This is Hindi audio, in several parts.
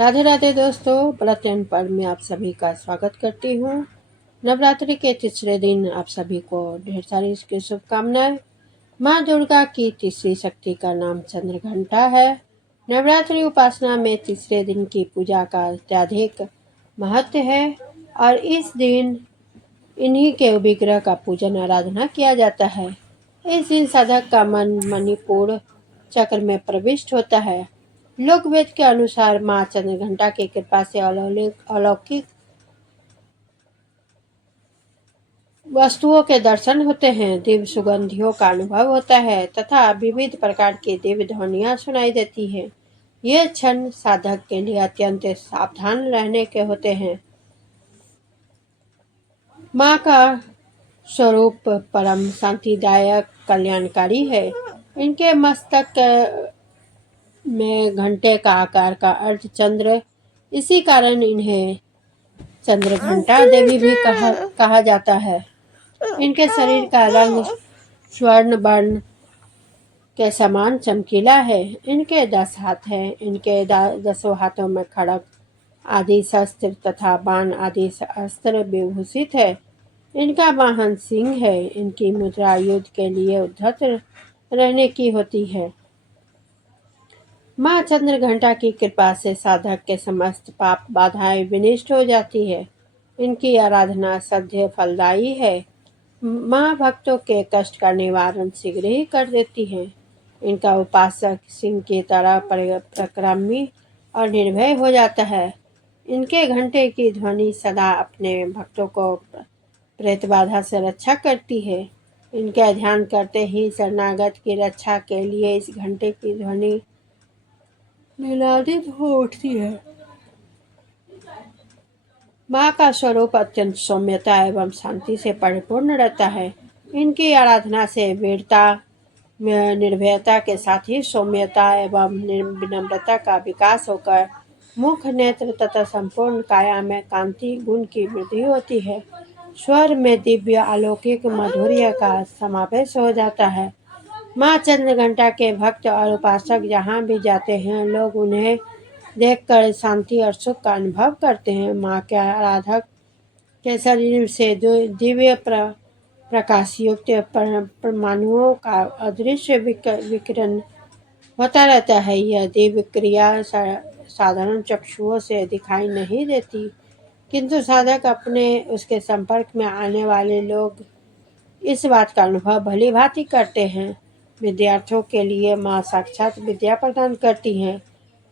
राधे राधे दोस्तों, व्रत एंड पर्व में आप सभी का स्वागत करती हूँ। नवरात्रि के तीसरे दिन आप सभी को ढेर सारी इसकी शुभकामनाएं। माँ दुर्गा की तीसरी शक्ति का नाम चंद्रघंटा है। नवरात्रि उपासना में तीसरे दिन की पूजा का अत्यधिक महत्व है और इस दिन इन्हीं के विग्रह का पूजन आराधना किया जाता है। इस दिन साधक का मन मणिपुर चक्र में प्रविष्ट होता है। लोकवेद के अनुसार माँ चंद्रघंटा की कृपा से अलौकिक वस्तुओं के दर्शन होते हैं, दिव्य सुगंधियों का अनुभव होता है तथा विविध प्रकार की दिव्य ध्वनियां सुनाई देती हैं। ये क्षण साधक के लिए अत्यंत सावधान रहने के होते हैं। माँ का स्वरूप परम शांतिदायक कल्याणकारी है। इनके मस्तक में घंटे का आकार का अर्धचंद्र, इसी कारण इन्हें चंद्रघंटा देवी भी कहा जाता है। इनके शरीर का रंग स्वर्ण वर्ण के समान चमकीला है। इनके 10 हाथ हैं। इनके 10 हाथों में खड़ग आदि शस्त्र तथा बाण आदि अस्त्र विभूषित है। इनका वाहन सिंह है। इनकी मुद्रा युद्ध के लिए उद्धत रहने की होती है। माँ चंद्रघंटा की कृपा से साधक के समस्त पाप बाधाएं विनष्ट हो जाती है। इनकी आराधना सद्य फलदायी है। माँ भक्तों के कष्ट का निवारण शीघ्र ही कर देती है। इनका उपासक सिंह की तरह पराक्रमी और निर्भय हो जाता है। इनके घंटे की ध्वनि सदा अपने भक्तों को प्रेत बाधा से रक्षा करती है। इनका ध्यान करते ही शरणागत की रक्षा के लिए इस घंटे की ध्वनि निनादित हो उठती है। माँ का स्वरूप अत्यंत सौम्यता एवं शांति से परिपूर्ण रहता है। इनकी आराधना से वीरता, निर्भयता के साथ ही सौम्यता एवं विनम्रता का विकास होकर मुख, नेत्र तथा संपूर्ण काया में कांति गुण की वृद्धि होती है। स्वर में दिव्य अलौकिक माधुर्य का समावेश हो जाता है। माँ चंद्रघंटा के भक्त और उपासक जहाँ भी जाते हैं, लोग उन्हें देखकर शांति और सुख का अनुभव करते हैं। माँ के आराधक के शरीर से दिव्य प्रकाशयुक्त परमाणुओं का अदृश्य विकिरण होता रहता है। यह दिव्य क्रिया साधारण चक्षुओं से दिखाई नहीं देती, किंतु साधक अपने उसके संपर्क में आने वाले लोग इस बात का अनुभव भली भांति करते हैं। विद्यार्थियों के लिए माँ साक्षात विद्या प्रदान करती हैं।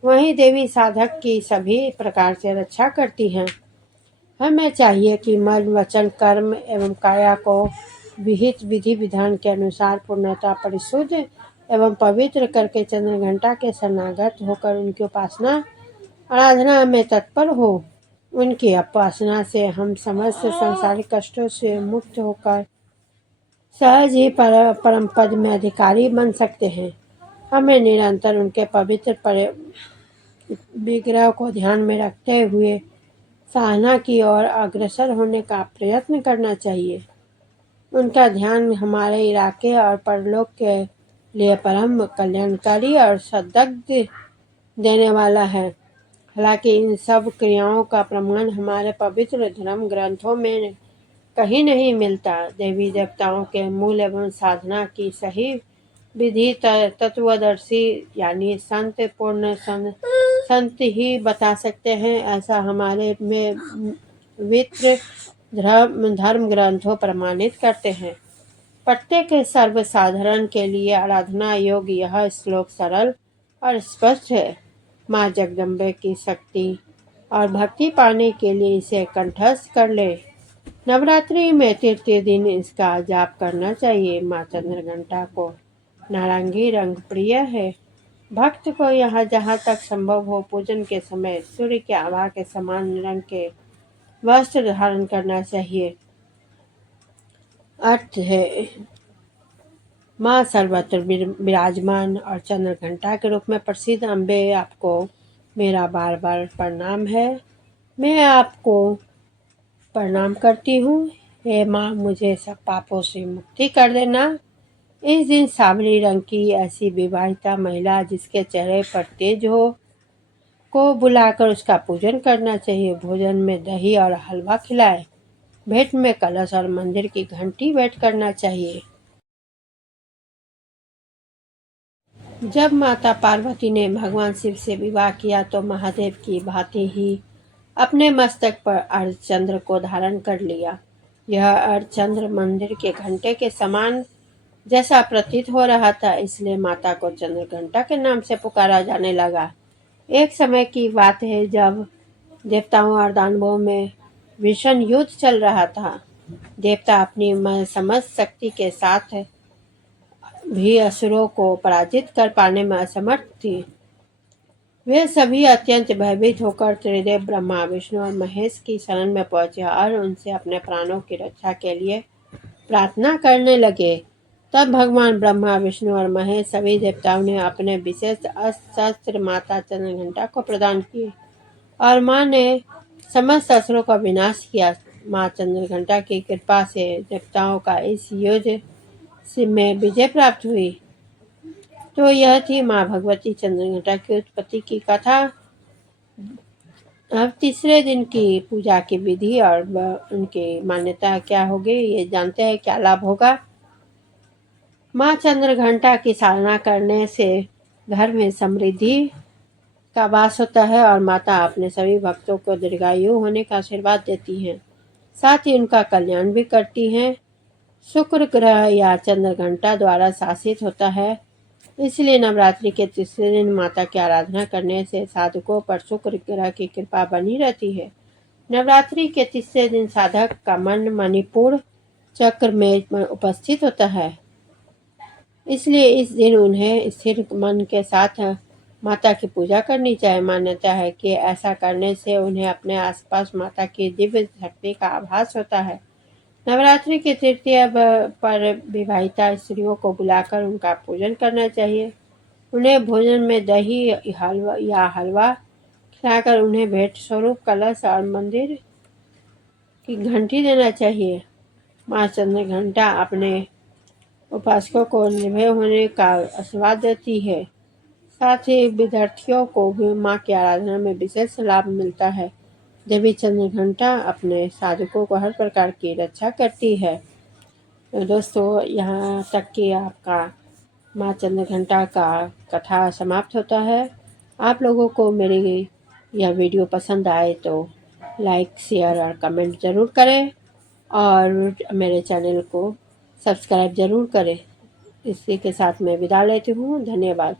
वहीं देवी साधक की सभी प्रकार से रक्षा करती हैं। हमें चाहिए कि मन, वचन, कर्म एवं काया को विहित विधि विधान के अनुसार पूर्णतः परिशुद्ध एवं पवित्र करके चंद्रघंटा के शरणागत होकर उनकी उपासना आराधना में तत्पर हो। उनकी उपासना से हम समस्त सांसारिक कष्टों से मुक्त होकर सहज ही परम पद में अधिकारी बन सकते हैं। हमें निरंतर उनके पवित्र विग्रह को ध्यान में रखते हुए साधना की ओर अग्रसर होने का प्रयत्न करना चाहिए। उनका ध्यान हमारे इलाके और परलोक के लिए परम कल्याणकारी और सद्गति देने वाला है। हालांकि इन सब क्रियाओं का प्रमाण हमारे पवित्र धर्म ग्रंथों में कहीं नहीं मिलता। देवी देवताओं के मूल एवं साधना की सही विधि तत्वदर्शी यानी संत ही बता सकते हैं। ऐसा हमारे में पवित्र धर्म ग्रंथों प्रमाणित करते हैं। प्रत्येक सर्वसाधारण के लिए आराधना योग्य यह श्लोक सरल और स्पष्ट है। माँ जगदम्बे की शक्ति और भक्ति पाने के लिए इसे कंठस्थ कर ले। नवरात्रि में तृतीय दिन इसका जाप करना चाहिए। माँ चंद्रघंटा को नारंगी रंग प्रिय है। भक्त को यहाँ जहाँ तक संभव हो पूजन के समय सूर्य के आभा के समान रंग के वस्त्र धारण करना चाहिए। अर्थ है, माँ सर्वत्र विराजमान और चंद्रघंटा के रूप में प्रसिद्ध अम्बे, आपको मेरा बार बार प्रणाम है। मैं आपको प्रणाम करती हूँ। हे माँ, मुझे सब पापों से मुक्ति कर देना। इस दिन सांवली रंग की ऐसी विवाहिता महिला जिसके चेहरे पर तेज हो, को बुलाकर उसका पूजन करना चाहिए। भोजन में दही और हलवा खिलाएं। भेंट में कलश और मंदिर की घंटी भेंट करना चाहिए। जब माता पार्वती ने भगवान शिव से विवाह किया तो महादेव की भांति ही अपने मस्तक पर अर्धचंद्र को धारण कर लिया। यह अर्धचंद्र मंदिर के घंटे के समान जैसा प्रतीत हो रहा था, इसलिए माता को चंद्रघंटा के नाम से पुकारा जाने लगा। एक समय की बात है जब देवताओं और दानवों में भीषण युद्ध चल रहा था। देवता अपनी समस्त शक्ति के साथ भी असुरों को पराजित कर पाने में असमर्थ थी। वे सभी अत्यंत भयभीत होकर त्रिदेव ब्रह्मा, विष्णु और महेश की शरण में पहुंचे और उनसे अपने प्राणों की रक्षा के लिए प्रार्थना करने लगे। तब भगवान ब्रह्मा, विष्णु और महेश सभी देवताओं ने अपने विशेष अस्त्र माता चंद्रघंटा को प्रदान किए और मां ने समस्त असुरों का विनाश किया। मां चंद्रघंटा की कृपा से देवताओं का इस युद्ध में विजय प्राप्त हुई। तो यह थी मां भगवती चंद्रघंटा की उत्पत्ति की कथा। अब तीसरे दिन की पूजा की विधि और उनकी मान्यता क्या होगी, ये जानते हैं। क्या लाभ होगा? मां चंद्रघंटा की साधना करने से घर में समृद्धि का वास होता है और माता अपने सभी भक्तों को दीर्घायु होने का आशीर्वाद देती हैं। साथ ही उनका कल्याण भी करती हैं। शुक्र ग्रह या चंद्रघंटा द्वारा शासित होता है, इसलिए नवरात्रि के तीसरे दिन माता की आराधना करने से साधकों पर शुक्र ग्रह की कृपा बनी रहती है। नवरात्रि के तीसरे दिन साधक का मन मणिपुर चक्र में उपस्थित होता है, इसलिए इस दिन उन्हें स्थिर मन के साथ माता की पूजा करनी चाहिए। मान्यता है कि ऐसा करने से उन्हें अपने आसपास माता की दिव्य शक्ति का आभास होता है। नवरात्रि के तृतीय पर विवाहिता स्त्रियों को बुलाकर उनका पूजन करना चाहिए। उन्हें भोजन में दही या हलवा खिलाकर उन्हें भेंट स्वरूप कलश और मंदिर की घंटी देना चाहिए। माँ चंद्रघंटा अपने उपासकों को निर्भय होने का आशीर्वाद देती है। साथ ही विद्यार्थियों को भी माँ की आराधना में विशेष लाभ मिलता है। देवी चंद्रघंटा अपने साधकों को हर प्रकार की रक्षा करती है। तो दोस्तों, यहाँ तक कि आपका माँ चंद्रघंटा का कथा समाप्त होता है। आप लोगों को मेरी यह वीडियो पसंद आए तो लाइक, शेयर और कमेंट ज़रूर करें और मेरे चैनल को सब्सक्राइब ज़रूर करें। इसी के साथ मैं विदा लेती हूँ। धन्यवाद।